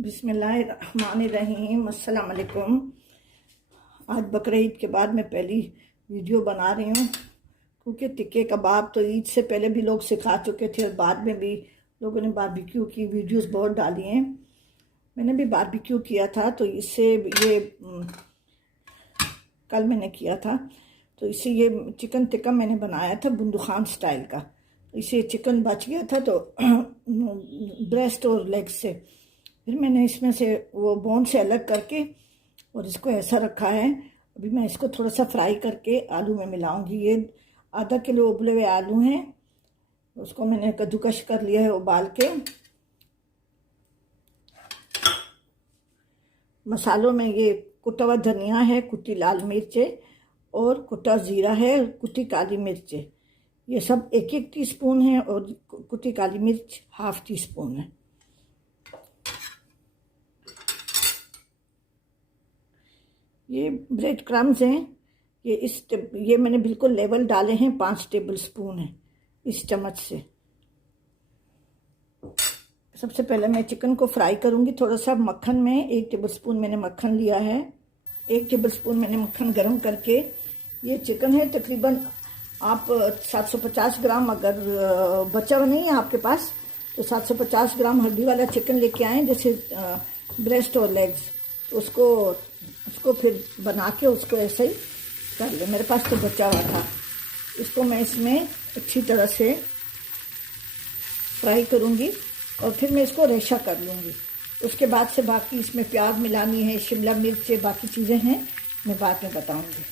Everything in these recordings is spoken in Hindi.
बिस्मिल्लाहिर्रहमानिर्रहीम। अस्सलाम वालेकुम। आज बकरीद के बाद मैं पहली वीडियो बना रही हूँ क्योंकि टिक्के कबाब तो ईद से पहले भी लोग सिखा चुके थे और बाद में भी लोगों ने बारबेक्यू की वीडियोस बहुत डाली हैं। मैंने भी बारबेक्यू किया था तो इससे ये कल मैंने किया था तो इससे ये चिकन टिक्का मैंने बनाया था बुंदुखान स्टाइल का। इसे चिकन बच गया था तो ब्रेस्ट और लेग से फिर मैंने इसमें से वो बोन से अलग करके और इसको ऐसा रखा है। अभी मैं इसको थोड़ा सा फ्राई करके आलू में मिलाऊंगी। ये आधा किलो उबले हुए आलू हैं, उसको मैंने कद्दूकश कर लिया है उबाल के। मसालों में ये कुटा हुआ धनिया है, कुटी लाल मिर्च और कुटा जीरा है, कुटी काली मिर्च। ये सब 1-1 टीस्पून है और कुटी काली मिर्च 1/2 टीस्पून है। ये ब्रेड क्रम्स हैं, ये मैंने बिल्कुल लेवल डाले हैं। 5 टेबल स्पून है इस चम्मच से। सबसे पहले मैं चिकन को फ्राई करूंगी थोड़ा सा मक्खन में। 1 टेबल स्पून मैंने मक्खन लिया है। 1 टेबल स्पून मैंने मक्खन गरम करके, ये चिकन है तकरीबन आप 750 ग्राम, अगर बचा नहीं है आपके पास तो 750 ग्राम हड्डी वाला चिकन लेके आएँ, जैसे ब्रेस्ट और लेग्स। तो उसको फिर बना के उसको ऐसे ही कर ले। मेरे पास तो बचा हुआ था। इसको मैं इसमें अच्छी तरह से फ्राई करूँगी और फिर मैं इसको रेशा कर लूँगी। उसके बाद से बाकी इसमें प्याज मिलानी है, शिमला मिर्च, बाकी चीज़ें हैं, मैं बाद में बताऊँगी।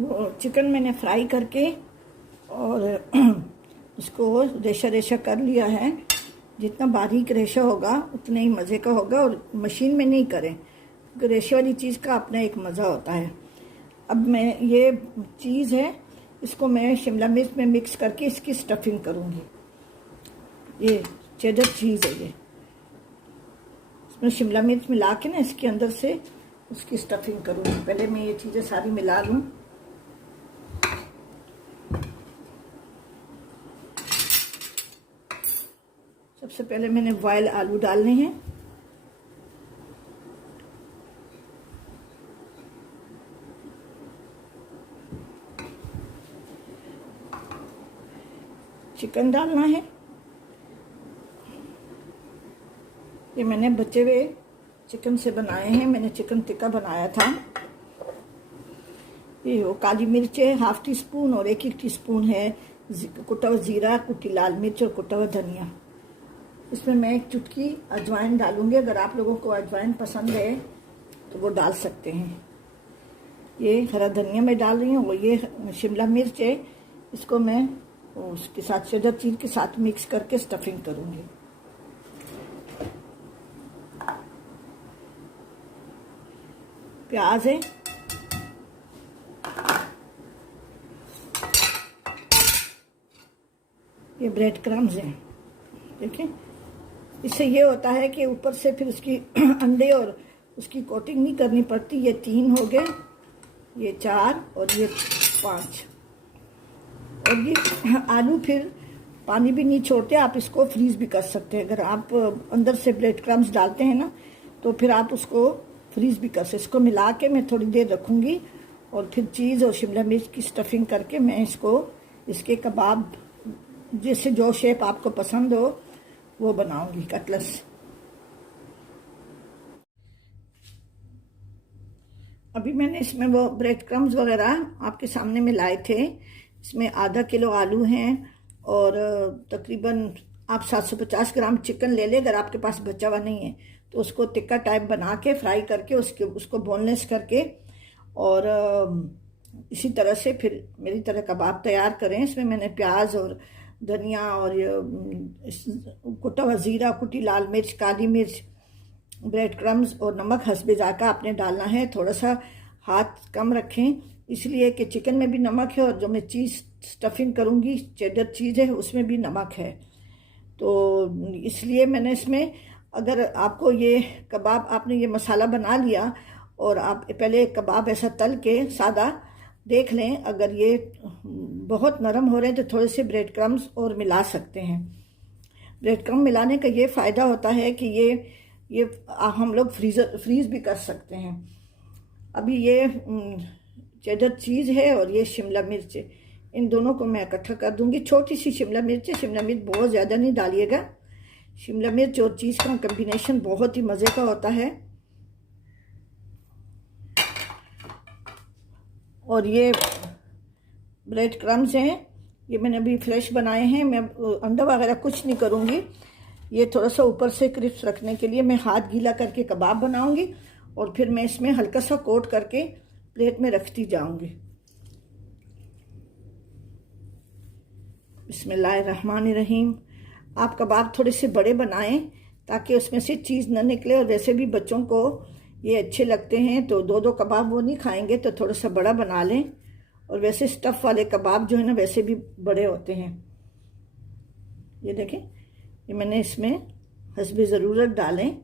वो चिकन मैंने फ्राई करके और इसको रेशा रेशा कर लिया है। जितना बारीक रेशा होगा उतने ही मज़े का होगा, और मशीन में नहीं करें क्योंकि रेशे वाली चीज़ का अपना एक मज़ा होता है। अब मैं ये चीज़ है, इसको मैं शिमला मिर्च में मिक्स करके इसकी स्टफिंग करूँगी। ये चेडर चीज़ है, ये इसमें शिमला मिर्च मिला के ना इसके अंदर से उसकी स्टफिंग करूँगी। पहले मैं ये चीज़ें सारी मिला लूँ। सबसे पहले मैंने बॉयल आलू डालने हैं। चिकन डालना है। ये मैंने बचे हुए चिकन से बनाए हैं, मैंने चिकन टिक्का बनाया था। ये वो काली मिर्च है 1/2 टीस्पून और 1-1 टीस्पून है कुटा हुआ जीरा, कुटी लाल मिर्च और कुटा हुआ धनिया। इसमें मैं 1 चुटकी अजवाइन डालूंगी। अगर आप लोगों को अजवाइन पसंद है तो वो डाल सकते हैं। ये हरा धनिया मैं डाल रही हूँ। और ये शिमला मिर्च है, इसको मैं उसके साथ चेडर चीज के साथ मिक्स करके स्टफिंग करूंगी। प्याज है, ये ब्रेड क्रम्स हैं। देखिए, इससे ये होता है कि ऊपर से फिर उसकी अंडे और उसकी कोटिंग नहीं करनी पड़ती। ये 3 हो गए, ये 4 और ये 5। और ये आलू फिर पानी भी नहीं छोड़ते, आप इसको फ्रीज भी कर सकते हैं। अगर आप अंदर से ब्रेड क्रम्स डालते हैं ना तो फिर आप उसको फ्रीज भी कर सकते। इसको मिला के मैं थोड़ी देर रखूँगी और फिर चीज़ और शिमला मिर्च की स्टफिंग करके मैं इसके कबाब जैसे जो शेप आपको पसंद हो वो बनाऊंगी, कटलेट्स। अभी मैंने इसमें वो ब्रेड क्रम्स वगैरह आपके सामने में लाए थे। इसमें आधा किलो आलू हैं और तकरीबन आप 750 ग्राम चिकन ले लें। अगर आपके पास बचा हुआ नहीं है तो उसको टिक्का टाइप बना के फ्राई करके उसको बोनलेस करके और इसी तरह से फिर मेरी तरह कबाब तैयार करें। इसमें मैंने प्याज और धनिया और कुटा हुआ जीरा, कुटी लाल मिर्च, काली मिर्च, ब्रेड क्रम्स और नमक हस्बे जायका आपने डालना है। थोड़ा सा हाथ कम रखें इसलिए कि चिकन में भी नमक है और जो मैं चीज़ स्टफिंग करूँगी चेडर चीज़ है उसमें भी नमक है। तो इसलिए मैंने इसमें, अगर आपको ये कबाब आपने ये मसाला बना लिया और आप पहले कबाब ऐसा तल के सादा देख लें, अगर ये बहुत नरम हो रहे हैं तो थोड़े से ब्रेड क्रम्स और मिला सकते हैं। ब्रेड क्रम्ब मिलाने का ये फ़ायदा होता है कि ये हम लोग फ्रीज़ भी कर सकते हैं। अभी ये चेडर चीज़ है और ये शिमला मिर्च है, इन दोनों को मैं इकट्ठा कर दूंगी। छोटी सी शिमला मिर्च है, शिमला मिर्च बहुत ज़्यादा नहीं डालिएगा। शिमला मिर्च और चीज़ का कॉम्बिनेशन बहुत ही मज़े का होता है। और ये ब्रेड क्रम्स हैं, ये मैंने अभी फ्रेश बनाए हैं। मैं अंडा वगैरह कुछ नहीं करूँगी। ये थोड़ा सा ऊपर से क्रिस्प रखने के लिए मैं हाथ गीला करके कबाब बनाऊंगी और फिर मैं इसमें हल्का सा कोट करके प्लेट में रखती जाऊंगी। बिस्मिल्लाहिर्रहमानिर्रहीम। आप कबाब थोड़े से बड़े बनाएं ताकि उसमें से चीज़ न निकले, और वैसे भी बच्चों को ये अच्छे लगते हैं तो दो दो कबाब वो नहीं खाएंगे, तो थोड़ा सा बड़ा बना लें। और वैसे स्टफ़ वाले कबाब जो है ना वैसे भी बड़े होते हैं। ये देखें, ये मैंने इसमें हस्बे ज़रूरत डालें,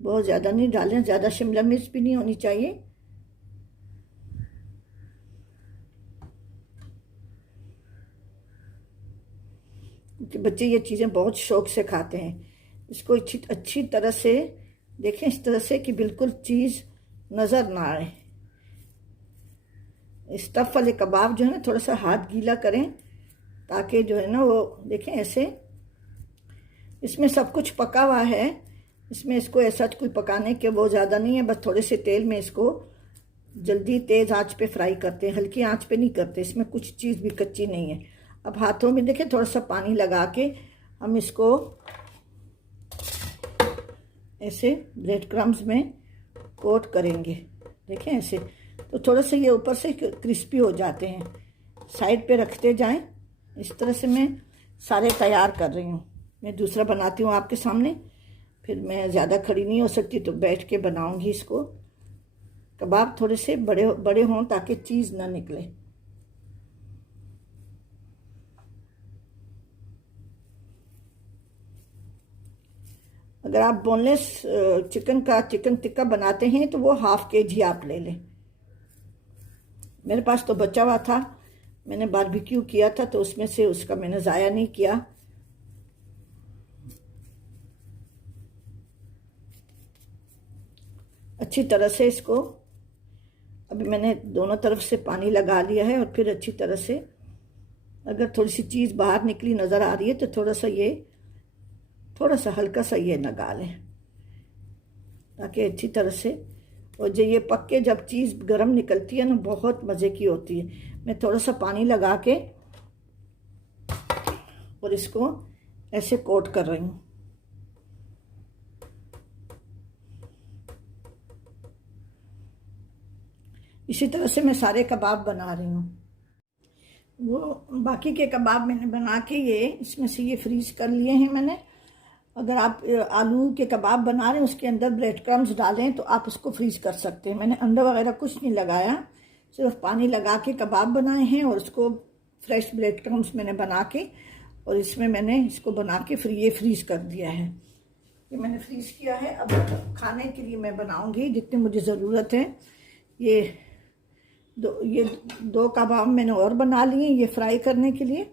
बहुत ज़्यादा नहीं डालें, ज़्यादा शिमला मिर्च भी नहीं होनी चाहिए। क्योंकि बच्चे ये चीज़ें बहुत शौक से खाते हैं। इसको अच्छी तरह से देखें, इस तरह से कि बिल्कुल चीज़ नज़र ना आए। स्टफ़ वाले कबाब जो है ना थोड़ा सा हाथ गीला करें ताकि जो है ना वो देखें ऐसे, इसमें सब कुछ पका हुआ है। इसमें इसको ऐसा कोई पकाने के वो ज़्यादा नहीं है, बस थोड़े से तेल में इसको जल्दी तेज़ आंच पे फ्राई करते हैं, हल्की आंच पे नहीं करते। इसमें कुछ चीज़ भी कच्ची नहीं है। अब हाथों में देखें थोड़ा सा पानी लगा के हम इसको ऐसे ब्रेड क्रम्स में कोट करेंगे। देखें ऐसे, तो थोड़ा सा ये ऊपर से क्रिस्पी हो जाते हैं। साइड पे रखते जाएं। इस तरह से मैं सारे तैयार कर रही हूँ। मैं दूसरा बनाती हूँ आपके सामने, फिर मैं ज़्यादा खड़ी नहीं हो सकती तो बैठ के बनाऊँगी इसको। कबाब थोड़े से बड़े बड़े हों ताकि चीज़ ना निकले। अगर आप बोनलेस चिकन टिक्का बनाते हैं तो वो हाफ kg आप ले लें। मेरे पास तो बचा हुआ था, मैंने बारबेक्यू किया था तो उसमें से उसका मैंने ज़ाया नहीं किया। अच्छी तरह से इसको अभी मैंने दोनों तरफ से पानी लगा लिया है, और फिर अच्छी तरह से अगर थोड़ी सी चीज़ बाहर निकली नज़र आ रही है तो थोड़ा सा हल्का सा ये लगा लें ताकि अच्छी तरह से। और जो ये पक के जब चीज़ गरम निकलती है ना बहुत मज़े की होती है। मैं थोड़ा सा पानी लगा के और इसको ऐसे कोट कर रही हूँ। इसी तरह से मैं सारे कबाब बना रही हूँ। वो बाकी के कबाब मैंने बना के ये इसमें से ये फ्रीज कर लिए हैं मैंने। अगर आप आलू के कबाब बना रहे हैं उसके अंदर ब्रेड क्रम्स डालें तो आप उसको फ्रीज कर सकते हैं। मैंने अंडा वगैरह कुछ नहीं लगाया, सिर्फ पानी लगा के कबाब बनाए हैं, और उसको फ्रेश ब्रेड क्रम्स मैंने बना के और इसमें मैंने इसको बना के ये फ्रीज कर दिया है। ये मैंने फ्रीज किया है। अब खाने के लिए मैं बनाऊंगी जितनी मुझे ज़रूरत है। ये दो कबाब मैंने और बना लिए ये फ्राई करने के लिए,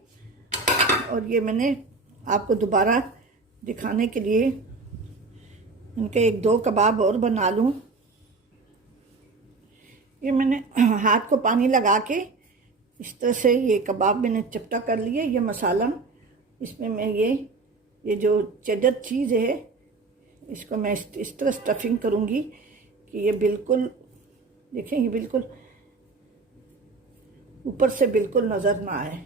और ये मैंने आपको दोबारा दिखाने के लिए इनके एक दो कबाब और बना लूँ। ये मैंने हाथ को पानी लगा के इस तरह से ये कबाब मैंने चपटा कर लिए। ये मसाला इसमें मैं ये जो चेडर चीज़ है इसको मैं इस तरह स्टफिंग करूँगी कि ये बिल्कुल देखें, ये बिल्कुल ऊपर से बिल्कुल नज़र ना आए।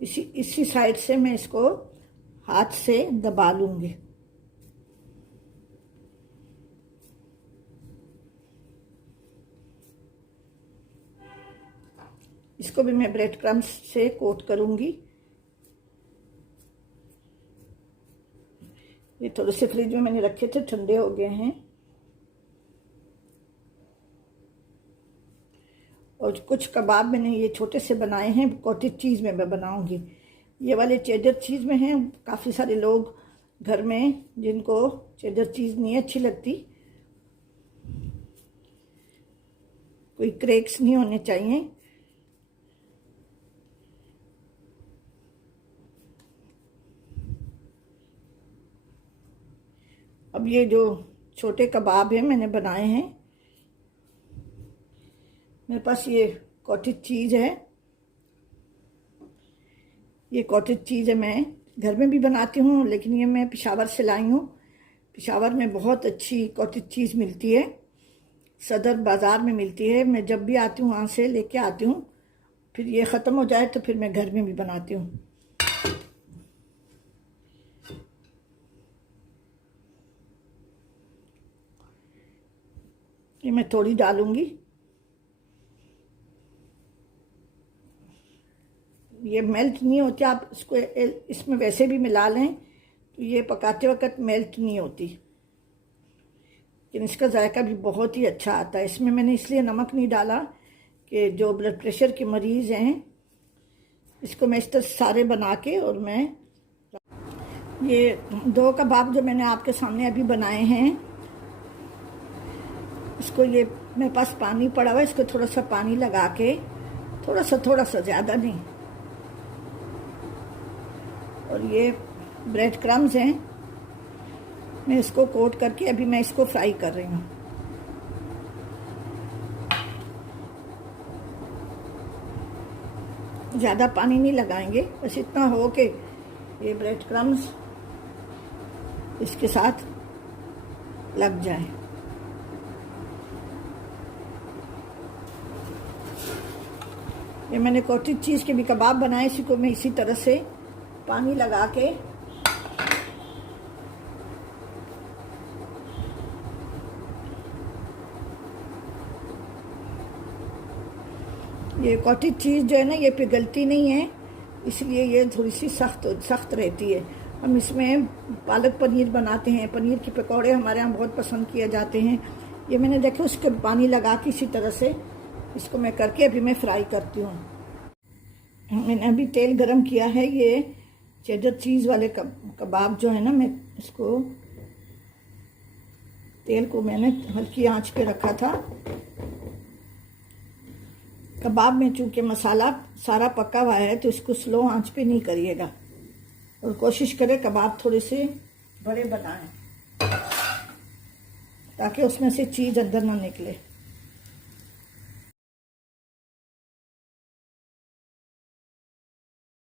इसी साइड से मैं इसको हाथ से दबा लूँगी। इसको भी मैं ब्रेड क्रम्स से कोट करूँगी। ये थोड़े से फ्रिज में मैंने रखे थे, ठंडे हो गए हैं। और कुछ कबाब मैंने ये छोटे से बनाए हैं, कॉटेज चीज़ में मैं बनाऊंगी। ये वाले चेडर चीज़ में हैं। काफ़ी सारे लोग घर में जिनको चेडर चीज़ नहीं अच्छी लगती, कोई क्रैक्स नहीं होने चाहिए। अब अब ये जो छोटे कबाब हैं मैंने बनाए हैं, मेरे पास ये कॉटेज चीज़ है। ये कॉटेज चीज़ है, मैं घर में भी बनाती हूँ, लेकिन ये मैं पेशावर से लाई हूँ। पेशावर में बहुत अच्छी कॉटेज चीज़ मिलती है, सदर बाज़ार में मिलती है। मैं जब भी आती हूँ वहाँ से लेके आती हूँ, फिर ये ख़त्म हो जाए तो फिर मैं घर में भी बनाती हूँ। ये मैं थोड़ी डालूँगी। ये मेल्ट नहीं होती, आप इसको इसमें वैसे भी मिला लें तो ये पकाते वक्त मेल्ट नहीं होती, लेकिन इसका जायका भी बहुत ही अच्छा आता है। इसमें मैंने इसलिए नमक नहीं डाला कि जो ब्लड प्रेशर के मरीज़ हैं, इसको मैं इस तरह सारे बना के, और मैं ये 2 कबाब जो मैंने आपके सामने अभी बनाए हैं, इसको ये मेरे पास पानी पड़ा हुआ है, इसको थोड़ा सा पानी लगा के, थोड़ा सा ज़्यादा नहीं, और ये ब्रेड क्रम्स हैं, मैं इसको कोट करके अभी मैं इसको फ्राई कर रही हूँ। ज़्यादा पानी नहीं लगाएंगे, बस इतना हो कि ये ब्रेड क्रम्स इसके साथ लग जाए। ये मैंने कॉटेज चीज़ के भी कबाब बनाए, इसी को मैं इसी तरह से पानी लगा के ये कॉटेज चीज़ जो है ना, ये पिघलती नहीं है, इसलिए ये थोड़ी सी सख्त रहती है। हम इसमें पालक पनीर बनाते हैं, पनीर के पकौड़े हमारे यहाँ बहुत पसंद किए जाते हैं। ये मैंने देखो उसको पानी लगा के इसी तरह से इसको मैं करके अभी मैं फ्राई करती हूँ। मैंने अभी तेल गरम किया है। ये चेडर चीज़ वाले कबाब जो है ना, मैं इसको तेल को मैंने हल्की आंच पे रखा था। कबाब में चूँकि मसाला सारा पका हुआ है तो इसको स्लो आंच पे नहीं करिएगा, और कोशिश करें कबाब थोड़े से बड़े बनाएं ताकि उसमें से चीज़ अंदर ना निकले।